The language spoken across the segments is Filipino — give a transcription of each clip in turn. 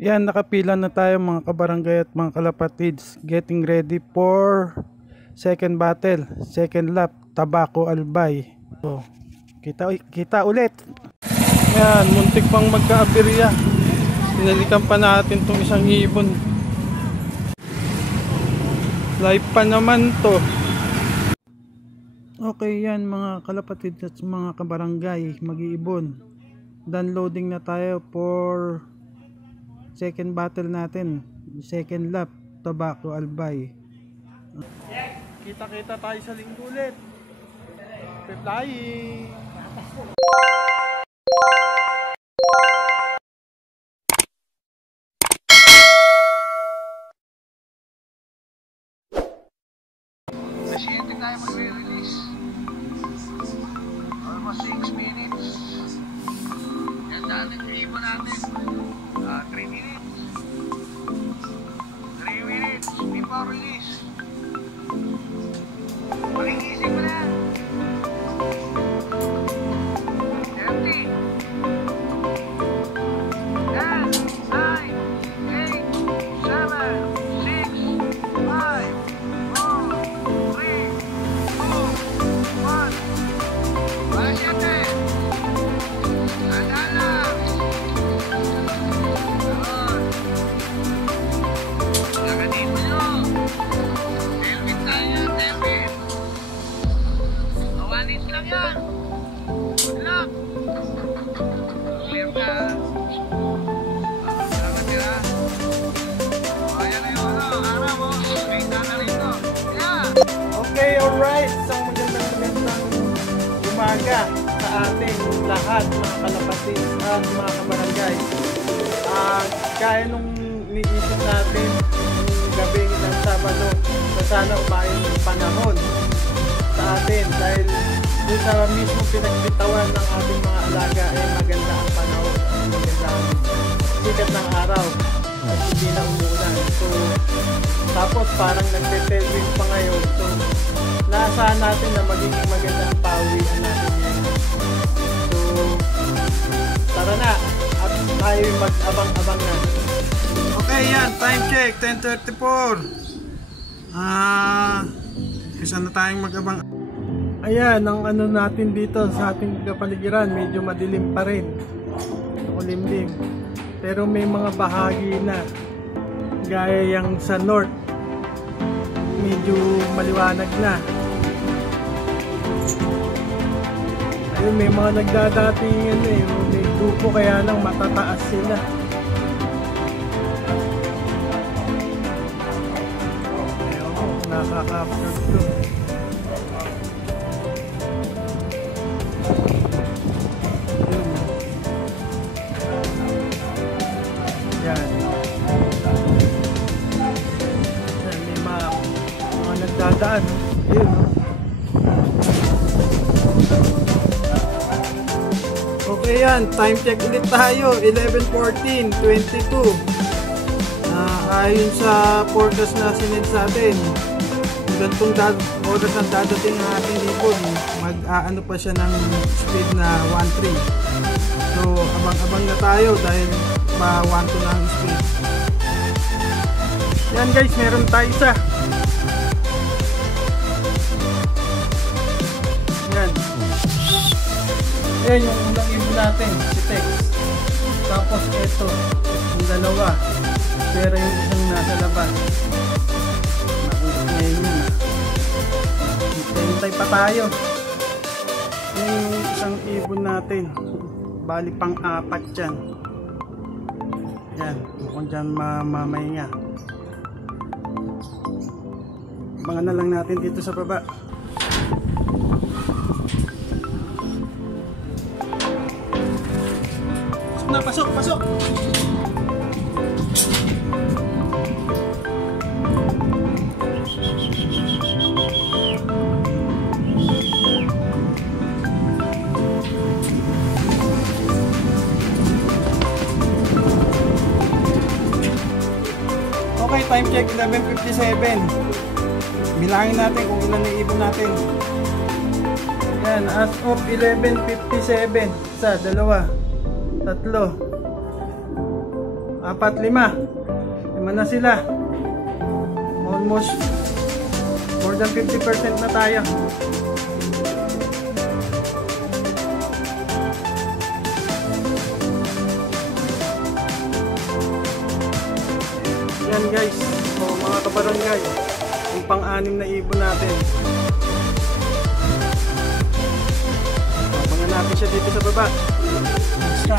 Yan, nakapila na tayo mga kabarangay at mga kalapatids. Getting ready for second battle, second lap, Tabaco Albay. So, kita ulit. Yan, muntik pang magka-aberya. Sinalikan pa natin tong isang ibon. Live pa naman to. Okay yan mga kalapatids at mga kabarangay, mag-iibon. Downloading na tayo for second battle natin, second lap, Tabaco Albay. Kita tayo sa linggo ulit. Flying. Pasyente tayo magre-release. Almost 6 minutes. Yan natin yung ibon natin. 3 minutes. 3 minutes before release. Pakigising mo na. 30. 10, 9, 8, 7, 6, 5, 4, 3, 2, 1. Pasyente. Alala. Laganito nyo. Helmet tayo yan, helmet. Awanis lang yan. Good luck. Clear ka. Salamat tira. Ayan na yung araw mo. Straight na rito. Yeah. Okay, alright. Isang magandang umaga sa ating lahat mga kalapatids at mga kabarangay. Kaya nung niisip natin yung gabi ng Sabado na sana umayon ng panahon sa atin dahil doon sa mismo pinagbitawan ng ating mga alaga maganda ang panahon, maganda ang sikat ng araw at hindi na umuulan. So tapos parang nagte-tailwind pa ngayon, so naasahan natin na magiging maganda ang pauwian natin ngayon. So tara na at tayo mag-abang-abang na. Okay yan, time check 10:34. Isa na tayong mag-abang. Ayan, ang ano natin dito sa ating kapaligiran, medyo madilim pa rin, kulimlim, pero may mga bahagi na gaya yung sa north medyo maliwanag na. Ayun, may mga nagdadating may grupo kaya lang matataas sila. Ayun, nakaka-capture to. Yan. May mga nagdadaan. Ayun. Okay yan, time check ulit tayo, 11:14:22. Ayon sa forecast na sinend sa atin, gantong oras ang dadating ang ating ibon, mag-aano pa siya ng speed na 1.3. So abang-abang na tayo dahil pa 1.2 na ang speed. Yan guys, meron tayo isa. Yan. Ayan yung unang ibon natin, si Tex. Tapos ito, yung dalawa. Pero yung isang nasa labas. Nakuha ngayon yun. Hintay pa tayo. Yung isang ibon natin. Bali pang-apat dyan. Yan, mukhang dyan mamahinga. Abangan na lang natin dito sa baba. Pasok! Okay, time check 11:57. Bilangin natin kung ilan na ibon natin. Yan, as of 11:57. Isa, dalawa, tatlo, 4, 5. 5 na sila. Almost more than 50% na tayo. Yan guys, so mga kabarangay, yung pang-anim na ibon natin. Abangan natin siya dito sa baba. Basta.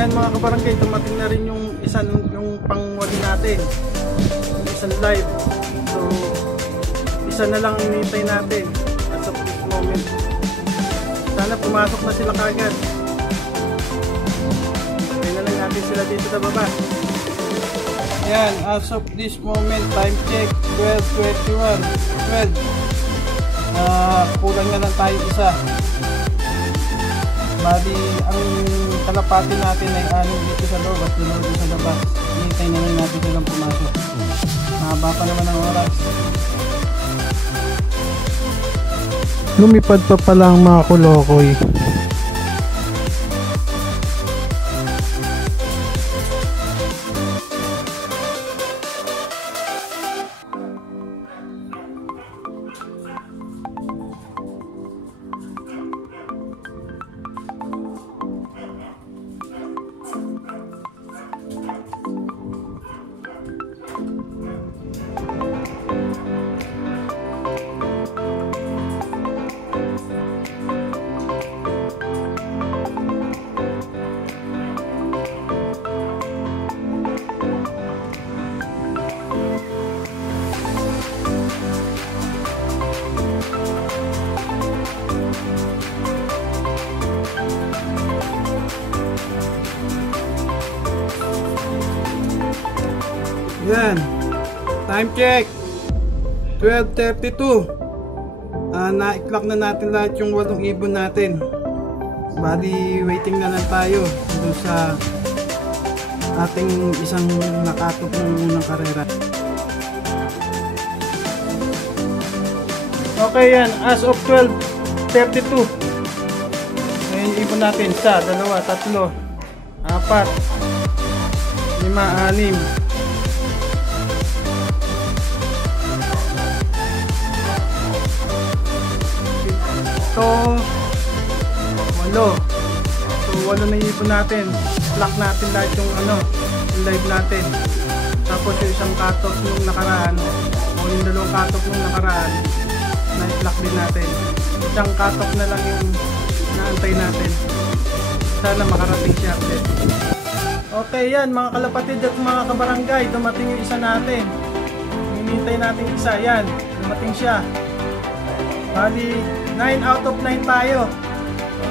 Yan mga kabarangay, dumating na rin yung isa, yung pangwali natin, yung isang live. So isa na lang inintay natin as of this moment. Sana pumasok na sila kagad. Kaya na lang natin sila dito sa baba. Yan, as of this moment, time check 12:21. 12. Kulang na lang tayo isa. Bali, ang kalapati natin ay 6 dito sa loob at 2 dito sa labas. Hinintay na lang natin silang pumasok. Mahaba pa naman ang oras. Lumipad pa pala ang mga kulokoy. Yan, time check 12:32. Na-clock na natin lahat yung 8 ibon natin. Bali, waiting na lang tayo doon sa ating isang nakatop ng unang karera. Okay yan, as of 12:32. Ngayon yung ibon natin, 1, 2, 3, 4, 5, 6, 8, 8 na ipon natin. Lock natin lahat yung yung live natin. Tapos yung isang cut-off nung nakaraan o yung 2 cut-off nung nakaraan na i-lock din natin. Isang cut-off na lang yung naantay natin. Sana makarating siya ulit. Okay yan mga kalapatid at mga kabarangay, dumating yung isa natin. Hinintay natin yung isa, yan, dumating siya. Bali 9 out of 9 tayo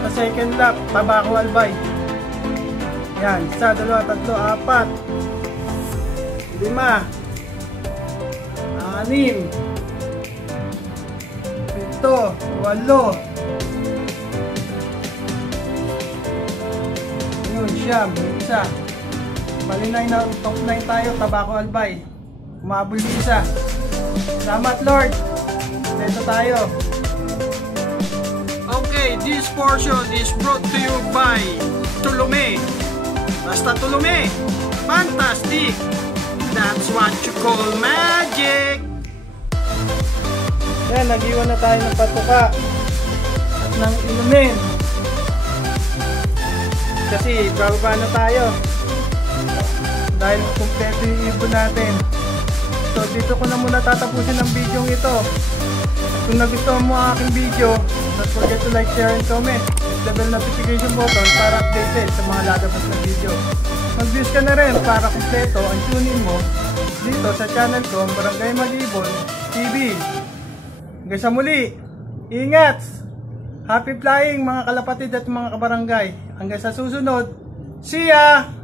sa second lap, Tabaco Albay. Yan, 1, 2, 3, 4, 5, 6, 7, 8, 8. Yun, siyam, isa. Bali 9 out of 9 tayo, Tabaco Albay. Umabol din isa. Salamat Lord. Dito tayo. Okay, this portion is brought to you by Tulume. Basta Tulume, fantastic. That's what you call magic. Yan, nag-iwan na tayo ng patuka at ng inumin. Kasi bababa na tayo. Dahil kumpleto yung ibon natin. So dito ko na muna tatapusin ang video ito. Kung nagustuhan mo ang aking video, don't forget to like, share, and comment. Hit the bell notification button para updated sa mga lalabas na video. Mag-views ka na rin para kumpleto ang tunin mo dito sa channel ko, Barangay Mag-Ibon TV. Hanggang sa muli, ingat! Happy flying mga kalapatid at mga kabarangay. Hanggang sa susunod, see ya!